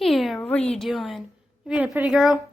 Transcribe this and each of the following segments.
Here, what are you doing? You being a pretty girl?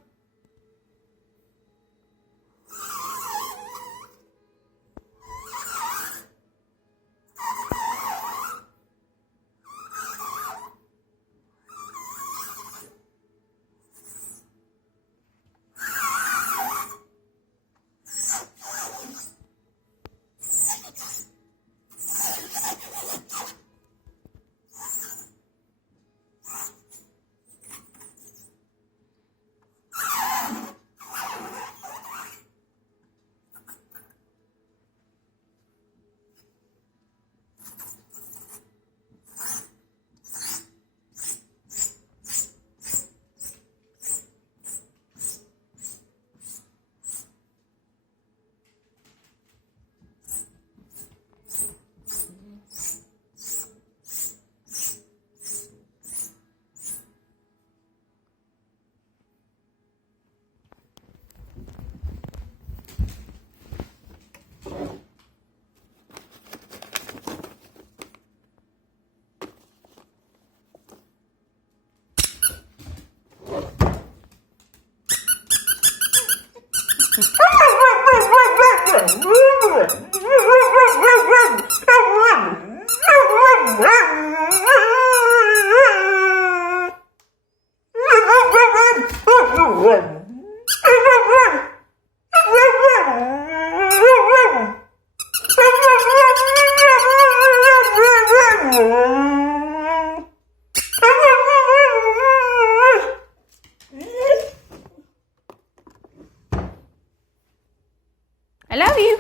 I love you.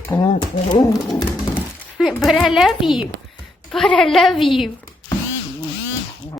But I love you. But I love you.